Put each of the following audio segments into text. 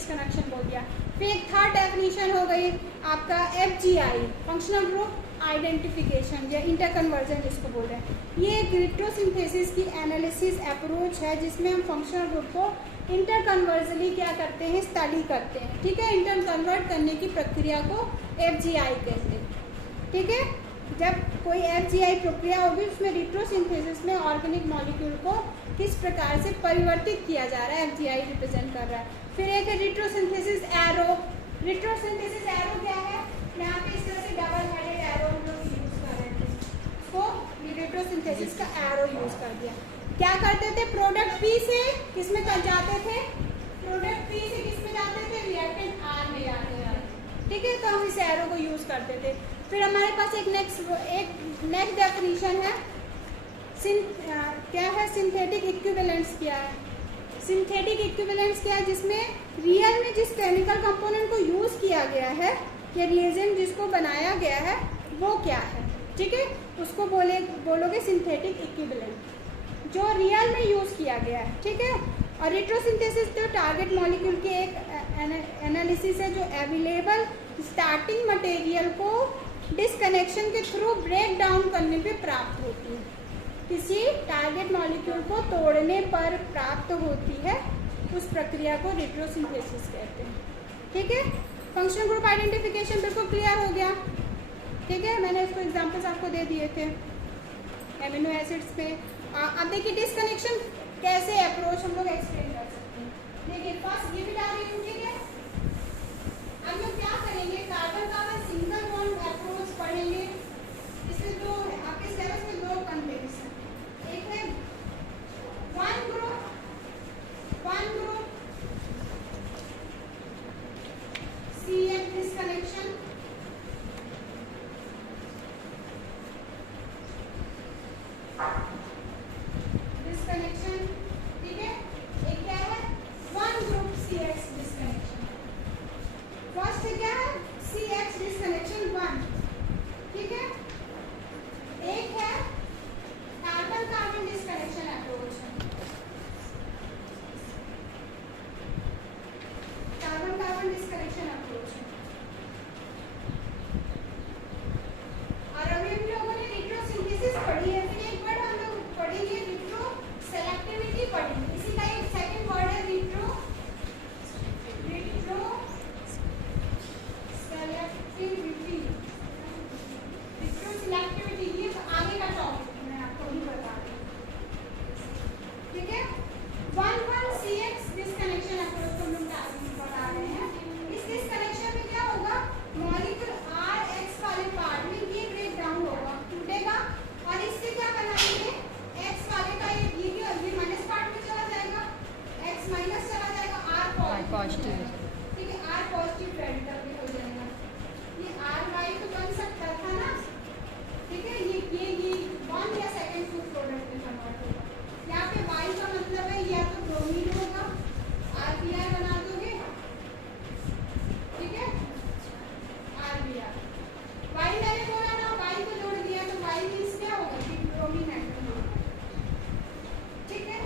Disconnection बोल दिया। फिर एक थर्ड डेफिनेशन हो गई आपका FGI, फंक्शनल ग्रुप आइडेंटिफिकेशन या इंटरकन्वर्जन जिसको बोल रहे हैं। ये एक रिट्रोसिंथेसिस की एनालिसिस अप्रोच है जिसमें हम फंक्शनल ग्रुप को इंटरकन्वर्जनली क्या करते हैं, स्टडी करते हैं। ठीक है, इंटरकन्वर्ट करने की प्रक्रिया को FGI कहते हैं। ठीक है, जब कोई FGI प्रक्रिया होगी उसमें रिट्रोसिंथेसिस में ऑर्गेनिक मॉलिक्यूल को किस प्रकार से परिवर्तित किया जा रहा है, FGI रिप्रेजेंट कर रहा है। फिर एक है रिट्रोसिंथेसिस एरो। रिट्रोसिंथेसिस एरो क्या है, यहाँ पे इस तरह से डबल हेडेड एरो हम लोग यूज कर रहे थे, उसको रिट्रोसिंथेसिस का एरो यूज कर दिया। क्या करते थे, प्रोडक्ट P से किसमें जाते थे, प्रोडक्ट P से किसमें जाते थे, रिएक्टेंट R में जाते थे। ठीक है, तो हम इस एरो को यूज करते थे। फिर हमारे पास एक नेक्स्ट डेफिनेशन है, क्या है, सिंथेटिक इक्विवेलेंस क्या है। सिंथेटिक इक्विवेलेंस क्या है, जिसमें रियल में जिस केमिकल कंपोनेंट को यूज किया गया है या रिएजेंट जिसको बनाया गया है वो क्या है। ठीक है, उसको बोलोगे सिंथेटिक इक्विवेलेंट, जो रियल में यूज किया गया है। ठीक है, और रिट्रोसिंथेसिस तो टारगेट मॉलिक्यूल की एक एनालिसिस है जो अवेलेबल स्टार्टिंग मटेरियल को डिसकनेक्शन के थ्रू ब्रेक डाउन करने पे प्राप्त होती है। किसी टारगेट मॉलिक्यूल को तोड़ने पर प्राप्त होती है, उस प्रक्रिया को रिट्रोसिंथेसिस कहते हैं। ठीक है, फंक्शनल ग्रुप आइडेंटिफिकेशन बिल्कुल क्लियर हो गया। ठीक है, मैंने इसको एग्जांपल्स आपको दे दिए थे एमिनो एसिड्स पे। अब देखिए डिसकनेक्शन कैसे अप्रोच हम लोग एक्सप्लेन कर सकते हैं। देखिए फर्स्ट ये भी डाल रही हूँ। ठीक है, हम लोग क्या करेंगे, carbon carbon single bond approach पढ़ेंगे। इसमें दो है आपके सिलेबस में, दो कंटेंट्स हैं। एक है वन ग्रुप CH डिसकनेक्शन, ठीक है। एक क्या है, one group CH disconnection. First क्या है, CH डिसकनेक्शन 1। ठीक है, एक है carbon carbon disconnection approach. Carbon carbon disconnection approach, और अभी हम लोगों ने रिट्रोसिंथेसिस पढ़ी है। फिर एक वर्ड हम लोग पढ़ेंगे, रिट्रो सेलेक्टिविटी पढ़ेंगे। इसी का एक सेकंड वर्ड है रिट्रो सेलेक्टिविटी। रिट्रो सेलेक्टिविटी ये आगे का टॉपिक है, मैं आपको भी बता रही हूँ। ठीक है, 1,1-CX डिसकनेक्शन अप्रोच को हम लोग बता रहे हैं। इस डिसकनेक्शन में क्या होगा, मॉलिक्यूल RH वाले पार्ट में ये ब्रेक डाउन होगा, टूटेगा, और इससे क्या बनाएंगे, X वाले का ये माइनस पार्ट में चला जाएगा, X माइनस चला जाएगा, R पॉजिटिव। ठीक है, R पॉजिटिव रेडिकल भी हो जाएगा। ये RY तो बन सकता था ना। ठीक है, ये 1 या सेकंड फूड प्रोडक्ट में कन्वर्ट होगा। यहाँ पे Y का मतलब है या तो ब्रोमीन होगा, RBr बना दोगे। ठीक है, RBr Y मैंने बोला ना, Y को जोड़ दिया तो Y मींस क्या होगा, कि ब्रोमीन एटम होगा। ठीक है,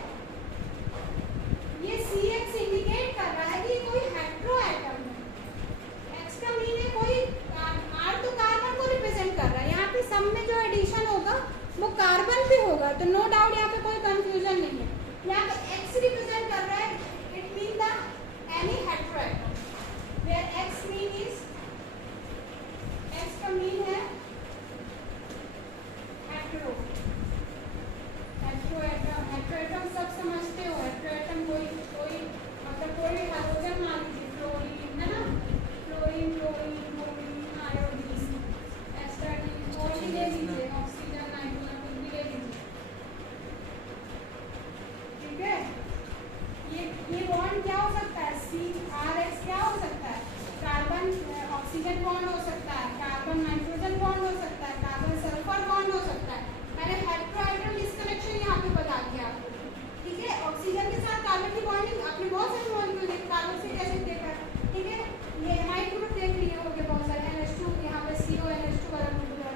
ये CH इंडिकेट कर रहा है कि कोई हेटेरो एटम है। X का मीन है कोई R तो कार्बन को रिप्रेजेंट कर रहा है, यहाँ पे सब में जो एडिशन होगा वो कार्बन भी होगा, तो नो डाउट यहाँ पे कोई कंफ्यूजन नहीं है। यहाँ पे X रिप्रेजेंट कर रहा है, it mean the any heteroatom, where X mean is, X का मीन है हेटेरो एटम। सब समझते हो, हेटेरो एटम कोई मतलब कोई हाइड्रोजन मान लीजिए, फ्लोरीन है ना, फ्लोरीन आयोडीन, एस्टाडीन, कोई भी ले लीजिए, ऑक्सीजन नाइट्रोजन कुछ भी ले लीजिए। ठीक है, ये बॉन्ड क्या हो सकता है, CRX क्या हो सकता है, कार्बन ऑक्सीजन बॉन्ड हो सकता है, कार्बन नाइट्रोजन बॉन्ड हो सकता है, कार्बन सल्फर बॉन्ड हो सकता है। मैंने हेटेरोएटम डिसकनेक्शन यहाँ पे बता दिया आपको। ठीक है, ऑक्सीजन के साथ कार्बन की बॉन्डिंग आपने बहुत सारे मॉलिक्यूल देखे, कार्बन से कैसे देखा है। ठीक है, ये एमाइड ग्रुप देख लिए होंगे बहुत सारे, NH2 यहाँ पे CONH2 वाला ग्रुप है,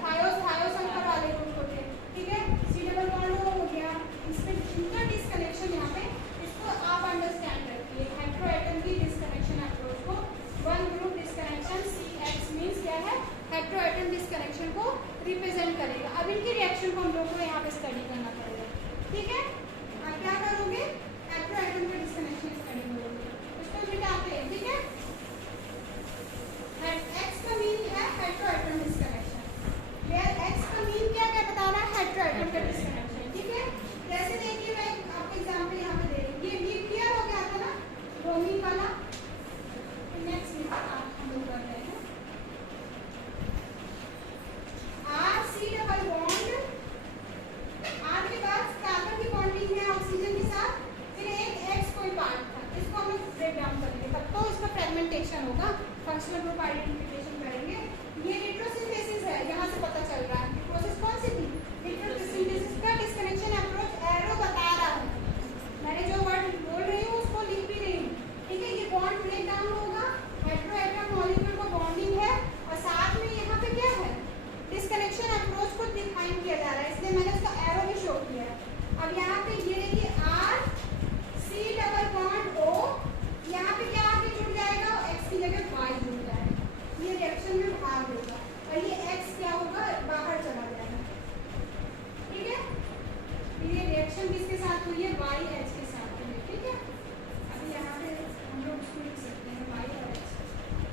थायो सल्फर वाले ग्रुप होते हैं। ठीक है, C डबल बॉन्ड हो गया, इसमें इंटर डिसकनेक्शन यहाँ पे, इसको आप अंडरस्टैंड रखिए। हेटेरोएटम की अब इनकी रिएक्शन को हम लोग को यहाँ पे स्टडी करना पड़ेगा, ठीक है। अब क्या करोगे, हेटेरो एटम का डिस्कनेक्शन स्टडी करोगे, उसको मिटाते हैं, ठीक है। एक्स का मीन है heteroatom disconnection, where X का मीन क्या क्या बता रहा है, हेटेरो एटम का डिस्कनेक्शन, ठीक है। जैसे देखिए मैं आपको एग्जांपल यहाँ पे दे रही हूँ, ये क्लियर हो गया था ना ब्रोमीन वाला। नेक्स्ट हम लोग कर रहे हैं R C double bond, R के बाद कार्बन की बॉन्डिंग है ऑक्सीजन के साथ, फिर एक एक्स कोई पार्ट था, इसको हम लोग ब्रेक डाउन करेंगे, तब तो इसका फ्रेगमेंटेशन होगा, फंक्शनल ग्रुप आइडेंटिफिकेशन करेंगे। ये निट्रोसिंथेसिस है, यहाँ से पता चल रहा है प्रोसेस कौन सी थी, निट्रोसिंथेसिस का डिस्कनेक्शन अप्रोच एरो बता रहा हूँ, मैंने जो वर्ड बोल रही हूँ उसको लिख भी रही हूँ, ठीक है। ये बॉन्ड ब्रेक डाउन होगा, हेटेरो एटम मॉलिक्यूल को बॉन्डिंग है और साथ में यहाँ पे क्या है, डिस्कनेक्शन अप्रोच को डिफाइन किया जा रहा है, इसलिए मैंने उसका एरो भी शो किया है। अब यहाँ पे ये देखिए R C double bond O, यहाँ पे क्या आके जुड़ जाएगा, एक्स की जगह वाई जुड़ जाएगा, ये रिएक्शन में भाग होगा और ये एक्स क्या होगा, बाहर चला जाएगा, ठीक है। ये रिएक्शन किसके साथ हुई है, वाई एच के साथ हुई है, ठीक है। अभी यहाँ पे हम लोग उसको लिख सकते हैं वाई और एच,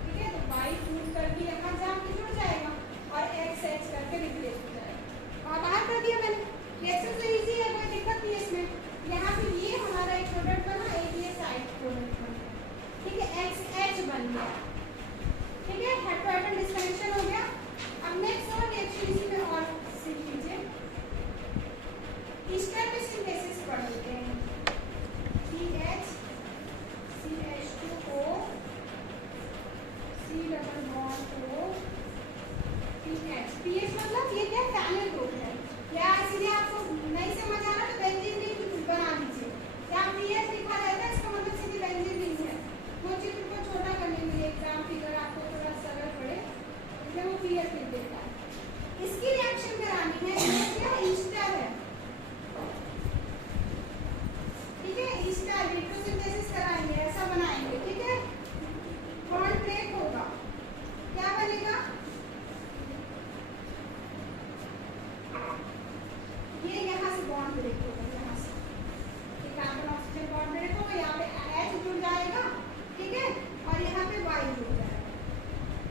ठीक है। तो वाई टूट करके यहाँ जाके जुड़ जाएगा और एक्स एच करके रिप्लेस हो जाएगा, और बाहर कर दिया मैंने, रिएक्शन तो इजी है, कोई दिक्कत नहीं है इसमें। यहाँ पे ये हमारा एक प्रोडक्ट बना, एक ये साइड प्रोडक्ट बना, ठीक है, एक्स एच बन गया, ठीक है। हेटेरो एटम डिस्कनेक्शन हो गया। अब नेक्स्ट और रिएक्शन इसी में और सीख लीजिए, ईस्टर पे सिंथेसिस पढ़ लेते हैं, CH CH2O C double bond O PH, PH मतलब ये क्या फैमिली ग्रुप है, या सीधे आपको नहीं समझ आ रहा तो बेंजीन रिंग बना दीजिए, या PH लिखा रहता है इसका मतलब सीधे बेंजीन रिंग है, वो चित्र को छोटा करने के लिए एग्जाम फिगर आपको थोड़ा सरल पड़े इसलिए वो PH लिख देता है। इसकी रिएक्शन करानी है, ये क्या ईस्टर है, ठीक है, ईस्टर निट्रोसिंथेसिस कराएंगे, ऐसा बनाएंगे, ठीक है। बॉन्ड ब्रेक होगा, क्या बनेगा, ये यहाँ से बॉन्ड ब्रेक होगा, यहाँ से कार्बन ऑक्सीजन बॉन्ड ब्रेक होगा, यहाँ पे H जुड़ जाएगा, ठीक है, और यहाँ पे Y जुड़ जाएगा,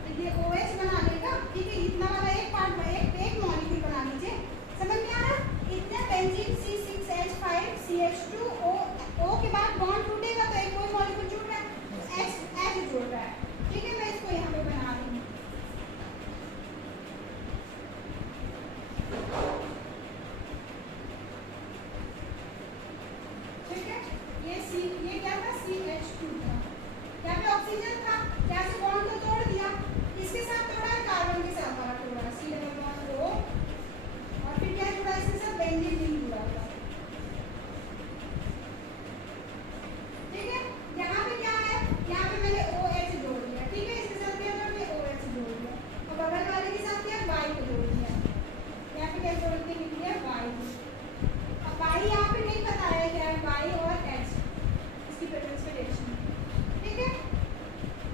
तो ये OH बना लेगा, ठीक है। इतना वाला एक पार्ट में एक मॉलिक्यूल बना लीजिए, समझ में आ रहा है। इतना बेंजीन C6H5CH2O O के बाद बॉन्ड टूटेगा तो एक कोई मॉलिक्यूल जुड़ रहा है, H जुड़ रहा है, ठीक है। मैं इसको यहाँ पे बना रही हूँ, ठीक है। ये क्या था, CH2 था, यहाँ पे ऑक्सीजन था, यहाँ से बॉन्ड को तोड़ दिया, इसके साथ तोड़ा है, कार्बन के साथ वाला तोड़ा, C डबल बॉन्ड O, और फिर क्या जुड़ा इसके साथ, बेंजीन रिंग जुड़ा हुआ, ठीक है। यहाँ पे क्या है, यहाँ पे मैंने OH जोड़ दिया, ठीक है, इसके साथ क्या जोड़ दिया, OH जोड़ दिया, और बगल वाले के साथ क्या Y को जोड़ दिया, यहाँ पे क्या जोड़ के लिख दिया Y, अब Y यहाँ पे नहीं बताया क्या है, Y और H इसकी प्रेफरेंस पे रिएक्शन, ठीक है।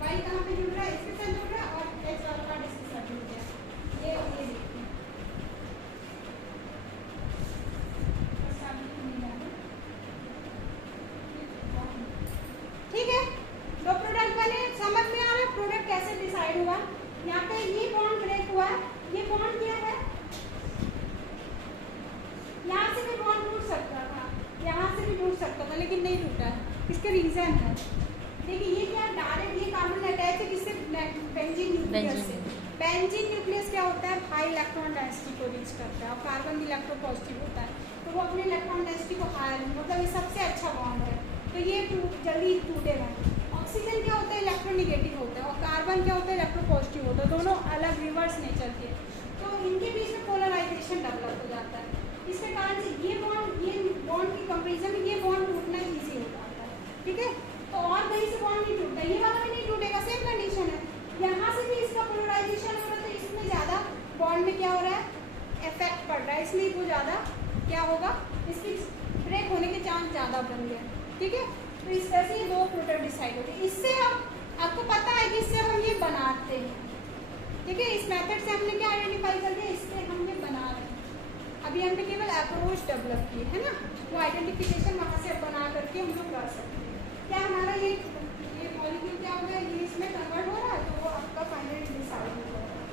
Y कहाँ पे जुड़ रहा है, इसके साथ जुड़ रहा है, और H वाला पार्ट इसके साथ जुड़ गया, ये देखिए, ठीक है। दो प्रोडक्ट बने, समझ में आ रहा है प्रोडक्ट कैसे डिसाइड हुआ। यहाँ पे ये बॉन्ड ब्रेक हुआ, ये बॉन्ड क्या है, यहाँ से भी बॉन्ड टूट सकता था, यहाँ से भी टूट सकता था, लेकिन नहीं टूटा है, इसके रीजन है, देखिए ये क्या डायरेक्ट ये कार्बन अटैच है किससे, बेंजीन न्यूक्लियस से। बेंजीन न्यूक्लियस क्या होता है, हाई इलेक्ट्रॉन डेंसिटी को रीच करता है, और कार्बन भी इलेक्ट्रोपॉजिटिव होता है, तो वो अपने इलेक्ट्रॉन डेंसिटी को हायर, मतलब ये सबसे अच्छा बॉन्ड है, तो ये जल्दी टूटेगा। ऑक्सीजन क्या होता है, इलेक्ट्रोनिगेटिव होता है, और कार्बन क्या होता है, इलेक्ट्रोपॉजिटिव होता है, दोनों अलग रिवर्स नेचर के, तो इनके बीच में पोलराइजेशन डेवलप हो जाता है, इसके कारण से ये बॉन्ड की कंपेरिजन में ये बॉन्ड टूटना ईजी हो जाता है, ठीक है। तो और कहीं से बॉन्ड नहीं टूटता, ये वाला भी नहीं टूटेगा, सेम कंडीशन है, यहाँ से भी इसका पोलराइजेशन हो रहा है, तो इसमें ज़्यादा बॉन्ड में क्या हो रहा है, इफेक्ट पड़ रहा है, इसलिए वो ज़्यादा क्या होगा, इसकी ब्रेक होने के चांस ज़्यादा बन गए, ठीक है। तो इस तरह से ये दो प्रोडक्ट डिसाइड होते हैं, इससे आपको पता है कि इससे हम ये बनाते हैं, ठीक है। इस मेथड से हमने क्या आइडेंटिफाई कर दिया, इससे हम ये बना रहे हैं, अभी हमने केवल अप्रोच डेवलप की है ना, वो आइडेंटिफिकेशन वहाँ से बना करके हम लोग कर सकते हैं। क्या हमारा ये मॉलिक्यूल क्या हो गया, ये इसमें कन्वर्ट हो रहा है, तो वो आपका फाइनल डिसाइड हो रहा है।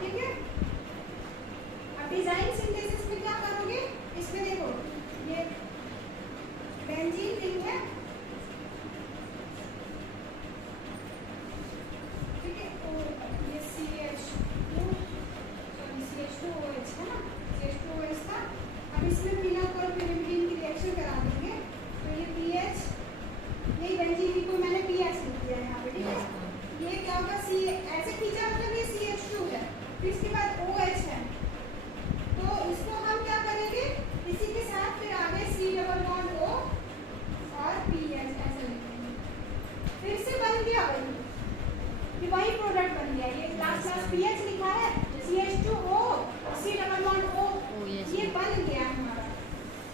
ठीक है, अब डिजाइन सिंथेसिस में क्या करोगे, इसमें देखो ये बेंजीन रिंग है, ठीक है, ये CH2OH है ना, CH2OH था। अब इसमें फिनॉल और pyrimidine की रिएक्शन करा देंगे, तो ये पीएच, यही बेंजीन को मैंने पीएच लिख दिया यहाँ पे, ठीक है। ये क्या होगा, सी ऐसे खींचा मतलब ये CH2 है, फिर इसके बाद OH है, तो इसको हम क्या करेंगे, इसी के साथ फिर आगे C डबल बॉन्ड O और पीएच ऐसे लिखेंगे, फिर से बन गया वही प्रोडक्ट बन गया। ये क्लास पीएच लिखा है, CH2O C double bond O, ये बन गया हमारा,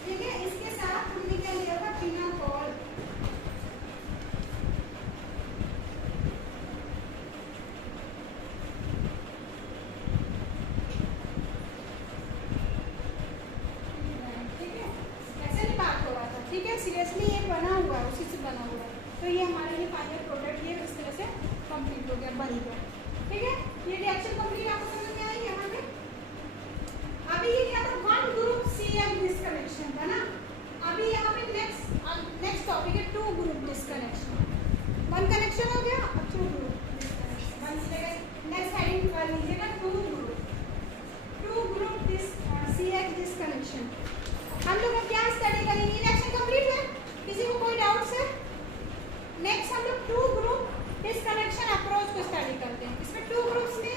ठीक है। इसके साथ हमने क्या लिया था, फिनोल, ठीक है, ऐसे नहीं बात हो रहा था, ठीक है, सीरियसली ये बना हुआ है, उसी से बना हुआ है, तो ये हमारा ये फाइनल प्रोडक्ट ये इस तरह से कंप्लीट हो गया, बन गया, ठीक है। ये रिएक्शन कंप्लीट आपको समझ में आई यहाँ पे। अभी ये क्या था, वन ग्रुप CF डिस्कनेक्शन था ना, अभी यहाँ पे नेक्स्ट टॉपिक है two group disconnection. One connection हो गया, अब टू ग्रुप डिस्कनेक्शन, वन जगह नेक्स्ट हेडिंग कर लीजिएगा, टू ग्रुप CH डिस्कनेक्शन। हम लोग अब क्या स्टडी करेंगे, रिएक्शन कंप्लीट है, किसी को कोई डाउट्स है? नेक्स्ट हम लोग टू ग्रुप डिस्कनेक्शन अप्रोच को स्टडी करते हैं। इसमें टू ग्रुप्स में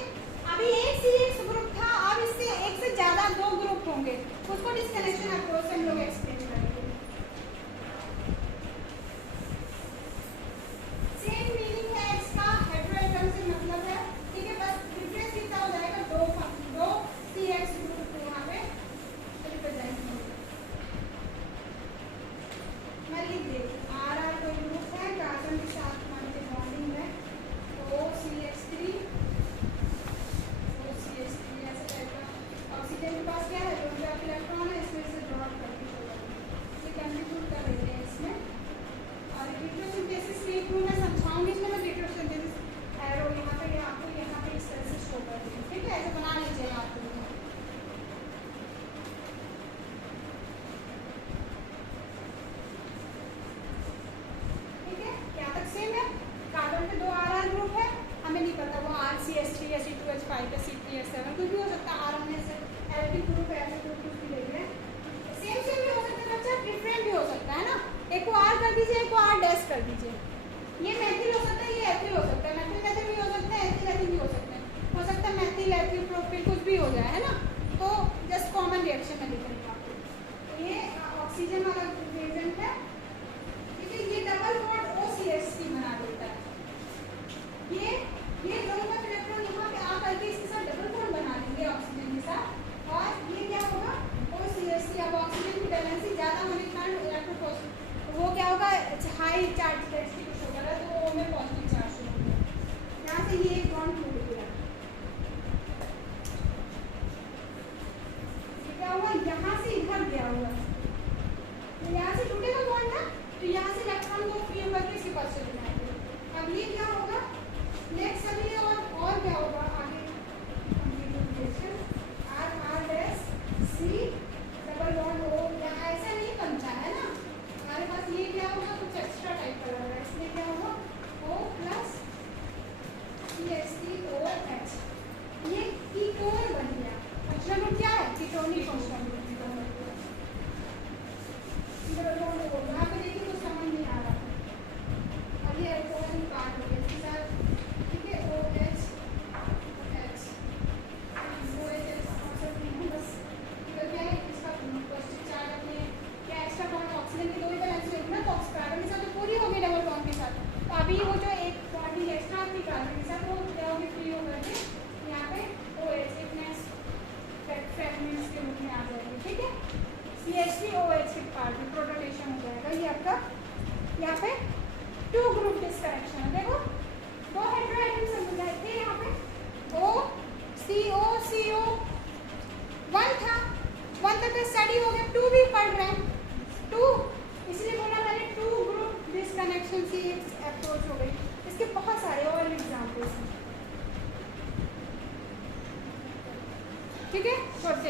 अभी एक CH ग्रुप था, अब इससे एक से ज्यादा दो ग्रुप होंगे, उसको डिस्कनेक्शन अप्रोच से हम लोग एक्सप्लेन करेंगे। सेम मीनिंग है इसका, हेटेरोएटम से मतलब है, ठीक है, बस डिफरेंस कितना हो जाएगा, दो CH ग्रुप को यहाँ पे रिप्रेजेंट होंगे। मैं लिख देती हूँ, RR कोई ग्रुप है, कार्बन के साथ हमारे बॉन्डिंग है, OCH3 ऐसे टाइप का। ऑक्सीजन के पास क्या है, जो इलेक्ट्रॉन है, इसमें से ड्रॉप करके ये कंट्रीब्यूट कर देते हैं इसमें। और वीट्रोसिंथेसिस मैं समझाऊंगी, इसमें मैं वीट्रोसिंथेसिस एरो यहाँ पे आपको यहाँ पे इस तरह से शो कर दूँगी, ठीक है, ऐसे बना लीजिएगा आप लोग। कार्बन पे दो RR ग्रुप है, हमें नहीं पता वो RCH3 या C2H5 या C3H7 कुछ भी हो सकता है, RNA से एल्डिक ग्रुप है, ऐसे कुछ भी ले लें, सेम भी हो सकता है बच्चा, डिफरेंट भी हो सकता है ना, एक को R कर दीजिए, एक को R डैश कर दीजिए, ये मेथिल हो सकता है, ये एथिल हो सकता है, मेथिल भी हो सकता है, एथिल भी हो सकता है मेथिल एथिल प्रोपिल कुछ भी हो जाए, है ना, तो जस्ट कॉमन रिएक्शन में लिख रही हूँ आपको। ये ऑक्सीजन वाला रिएजेंट है, ठीक है, ये डबल बॉन्ड OCH3 बना देता है, ये दोनों का इलेक्ट्रॉन यहाँ पे आ करके इसके साथ डबल बॉन्ड बना देंगे ऑक्सीजन के साथ, और ये क्या होगा, OCH3, अब ऑक्सीजन की वैलेंसी ज्यादा होने के कारण इलेक्ट्रोपोजिटिव, वो क्या होगा, हाई चार्ज डेंसिटी कुछ हो जाएगा, तो वो में पॉजिटिव चार्ज होगा, यहाँ से ये एक बॉन्ड टूट गया, क्या हुआ, यहाँ से इधर गया हुआ, तो यहाँ से टूटेगा बॉन्ड ना, तो यहाँ से इलेक्ट्रॉन को फ्री होकर इसके पास चले जाएंगे। अब ये क्या होगा, नेक्स्ट अभी और क्या होगा आगे, complete R dash C double bond O, या ऐसा नहीं बनता है ना, हमारे पास ये क्या होगा, कुछ एक्स्ट्रा टाइप का लग रहा है, इसमें क्या होगा, O प्लस CH3OH, ये कीटोन बन गया, फंक्शनल ग्रुप क्या है, कीटोनिक फंक्शनल ग्रुप, यहाँ पे देखिए तो समझ नहीं आ रहा, और ये अल्कोहल पार्ट हो गया इसके साथ, ठीक है, OH बस इधर क्या है, इसका पॉजिटिव चार्ज अपने क्या एक्स्ट्रा बॉन्ड ऑक्सीजन की दो ही बैलेंस होगी ना, तो कार्बन के साथ तो पूरी होगी डबल बॉन्ड के साथ, तो अभी वो जो एक बॉन्ड एक्स्ट्रा थी कार्बन के साथ, वो क्या होगी, फ्री होकर के यहाँ पे OH फ्रेगमेंट्स के रूप में आ जाएगी, ठीक है, CH3OH के पार्ट में प्रोटोनेशन हो जाएगा, ये आपका यहाँ पे टू ग्रुप डिस्कनेक्शन है। देखो दो हेटेरोएटम समझाए थे यहाँ पे, O CO CO वन था, वन ठीक है, करते हैं।